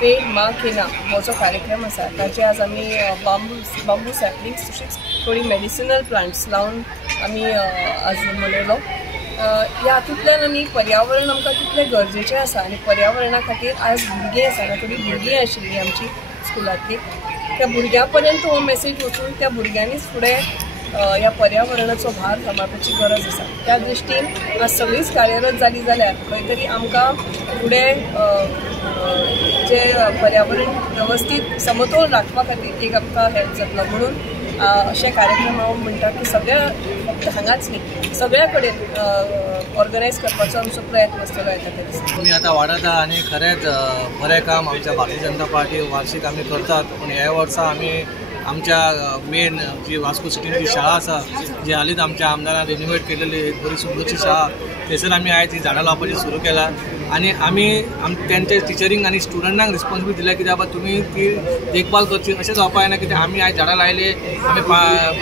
Paid माँ के नाम हो जो कार्यक्रम आसा ताचे आज आमी बांबू सॅपलिंग्स तशीच थोडी मेडिसिनल प्लांट्स लावन आमी आज मनयलो। ह्या हातूंतल्यान आनी पर्यावरण आमकां कितलें गरजेचें आसा आनी पर्यावरणा खातीर आज भुरगीं आसा थोडी भुरगीं आशिल्लीं आमची स्कुलांतली त्या भुरग्यां पर्यंत हो मेसेज वचून त्या भुरग्यांनीच फुडें ह्या पर्यावरणाचो भार सांबाळपाची गरज आसा। त्या दृश्टीन आज सगळींच कार्यरत जाली जाल्यार खंय तरी आमकां फुडें जे पर्यावरण वेवस्थीत समतोल राखपा खातीर एक आमकां हेल्प जातलो। म्हणून अशे कार्यक्रम हांव म्हणटा की सगळ्या फक्त हांगाच न्ही सगळ्या कडेन ऑर्गनायज करपाचो आमचो प्रयत्न आसतलो येता ते दिसा। तुमी आतां वाडता आनी खरेंच बरें काम आमच्या भारतीय जनता पार्टी वार्षिक आमी करतात। पूण ह्या वर्सा आमी आमच्या मेन जी वास्को सिटीन जी शाळा आसा जी हालींच आमच्या आमदारान रिनोवेट केलेली एक बरी सुंदरशी शाळा थंयसर आमी आयज ही झाडां लावपाची सुरू केला आनी आमी तेंचे टिचरींक आनी स्टुडंटांक रिस्पॉन्सिबिलिटी दिल्या कित्याक बाबा तुमी ती देखभाल करची अशें जावपा जायना कित्याक आमी आयज झाडां लायले आमी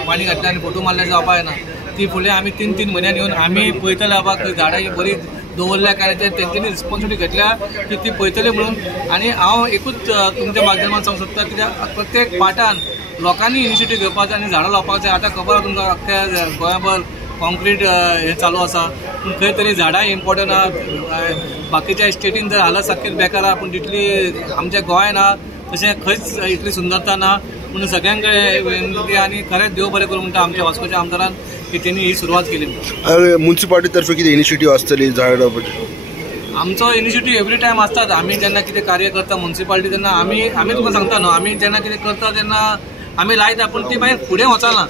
पाणी घातलें आनी फोटो मारले जावपा जायना। ती फुडें आमी 3-3 म्हयन्यान येवन आमी पळयतले बाबा की झाडां ही बरी दवरल्या काय तेंच्यांनी रिस्पॉन्सिबिलिटी घेतल्या की ती पळयतले म्हणून। आनी हांव एकूच तुमच्या माध्यमांत सांगूंक सोदता कित्याक प्रत्येक पार्टान लोकांनी इनिशिएटीव घेवपाक जाय आनी झाडां लावपाक जाय। आतां खबर आसा तुमकां अख्ख्या गोंयभर कॉन्क्रीट हे चालू आसा पूण खंय तरी झाडां इम्पॉर्टंट आहा। बाकीच्या स्टेटीन जर हालत सारकी बेकार आहा पूण तितली आमच्या गोंयान आहा तशें खंयच इतली सुंदरता ना। म्हणून सगळ्यां कडेन विनंती आनी खरेंच देव बरें करूं म्हणटा आमच्या वास्कोच्या आमदारान की तेणी ही सुरवात केली। म्युनिसिपालिटी तर्फे कितें इनिशिएटीव आसतली झाड लावपाची? आमचो इनिशिएटीव एवरी टायम आसतात। आमी जेन्ना कितें कार्य करता म्युनिसिपालिटी तेन्ना आमी तुमकां सांगता न्हू आमी जेन्ना कितें करता तेन्ना आमी लायता पूण ती मागीर फुडें वचना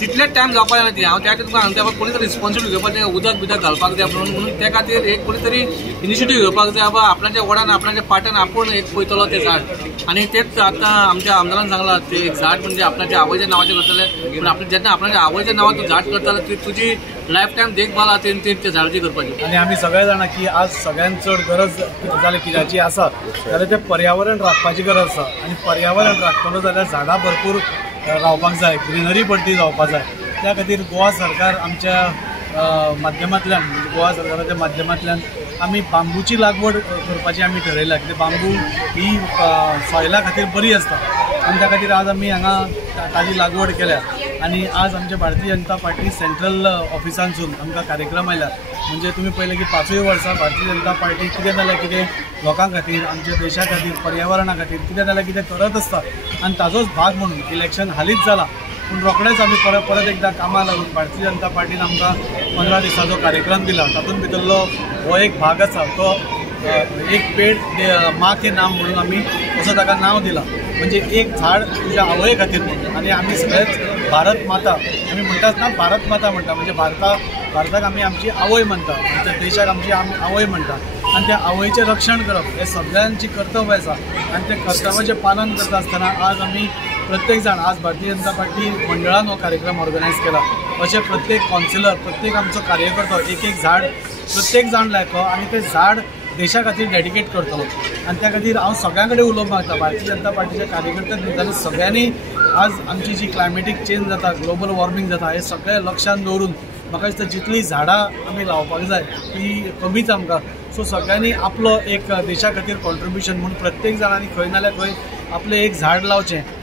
तितलेच टायम जावपा जायना ती। हांव त्या खातीर तुमकां सांगता कोणी तरी रिस्पॉन्सिबिलिटी घेवपाचें उदक बिदक घालपाक जाय म्हणून त्या खातीर एक कोणी तरी इनिशिएटीव घेवपाक जाय बाबा आपणाच्या वडान आपणाच्या पाट्यान आपूण एक पळयतलो तें झाड। आनी तेच आतां आमच्या आमदारान सांगलां ते एक झाड म्हणजे आपणाच्या आवयच्या नांवाचें करतले पूण जेन्ना आपणाच्या आवयच्या नांवार तूं झाड करतले ती तुजी लायफ टायम देखभाल आहा ती त्या झाडाची करपाची। आनी आमी सगळे जाणा की आज सगळ्यांत चड गरज जाल्यार कित्याची आसा जाल्यार तें पर्यावरण राखपाची गरज आसा। आनी पर्यावरण राखतलो जाल्यार झाडां भरपूर रावपाक जाय ग्रिनरी बड्डी जावपाक जाय। त्या खातीर गोवा सरकार आमच्या माध्यमांतल्यान गोवा सरकाराच्या माध्यमांतल्यान आमी बांबूची लागवड करपाची आमी ठरयल्या कित्याक बांबू ही सॉयला खातीर बरी आसता आनी त्या खातीर आज आमी हांगा ताजी लागवड केल्या। आनी आज आमच्या भारतीय जनता पार्टी सेंट्रल ऑफिसांसून आमकां कार्यक्रम आयला म्हणजे तुमी पळयलें की 5वी वर्सा भारतीय जनता पार्टी कितें जाल्यार कितें लोकां खातीर आमच्या देशा खातीर पर्यावरणा खातीर कितें जाल्यार कितें करत आसता आनी ताजोच भाग म्हणून इलेक्शन हालींच जाला पूण रोखडेच आमी परत एकदां कामां लागून भारतीय जनता पार्टीन आमकां 15 दिसांचो कार्यक्रम दिला। तातूंत भितरलो हो एक भाग आसा तो एक पेड माँ के नाम म्हणून आमी असो ताका नांव दिलां म्हणजे एक झाड तुज्या आवय खातीर म्हणून। आनी आमी सगळेच भारत माता आमी म्हणटात ना भारत माता म्हणटा म्हणजे भारताक आमी आमची आवय म्हणटा आमच्या देशाक आमची आवय म्हणटा आनी त्या आवयचें रक्षण करप हें सगळ्यांची कर्तव्य आसा। आनी त्या कर्तव्याचें पालन करता आसतना आज आमी प्रत्येक जाण आज भारतीय जनता पार्टी मंडळान हो कार्यक्रम ऑर्गनायज केला। अशें प्रत्येक कावन्सिलर प्रत्येक आमचो कार्यकर्तो एक झाड प्रत्येक जाण लायतलो आनी तें झाड देशा खातीर डेडिकेट करतलो। आनी त्या खातीर हांव सगळ्यां कडेन उलोवंक मागता भारतीय जनता पार्टीच्या कार्यकर्त्यांक भितर सगळ्यांनी आज आमची जी क्लायमेटीक चेंज जाता ग्लोबल वॉर्मिंग जाता हे सगळें लक्षांत दवरून म्हाका दिसता जितली झाडां आमी लावपाक जाय ती कमीच आमकां सो सगळ्यांनी आपलो एक देशा खातीर कॉन्ट्रिब्युशन म्हणून प्रत्येक जाणांनी खंय नाल्यार खंय आपलें एक झाड लावचें।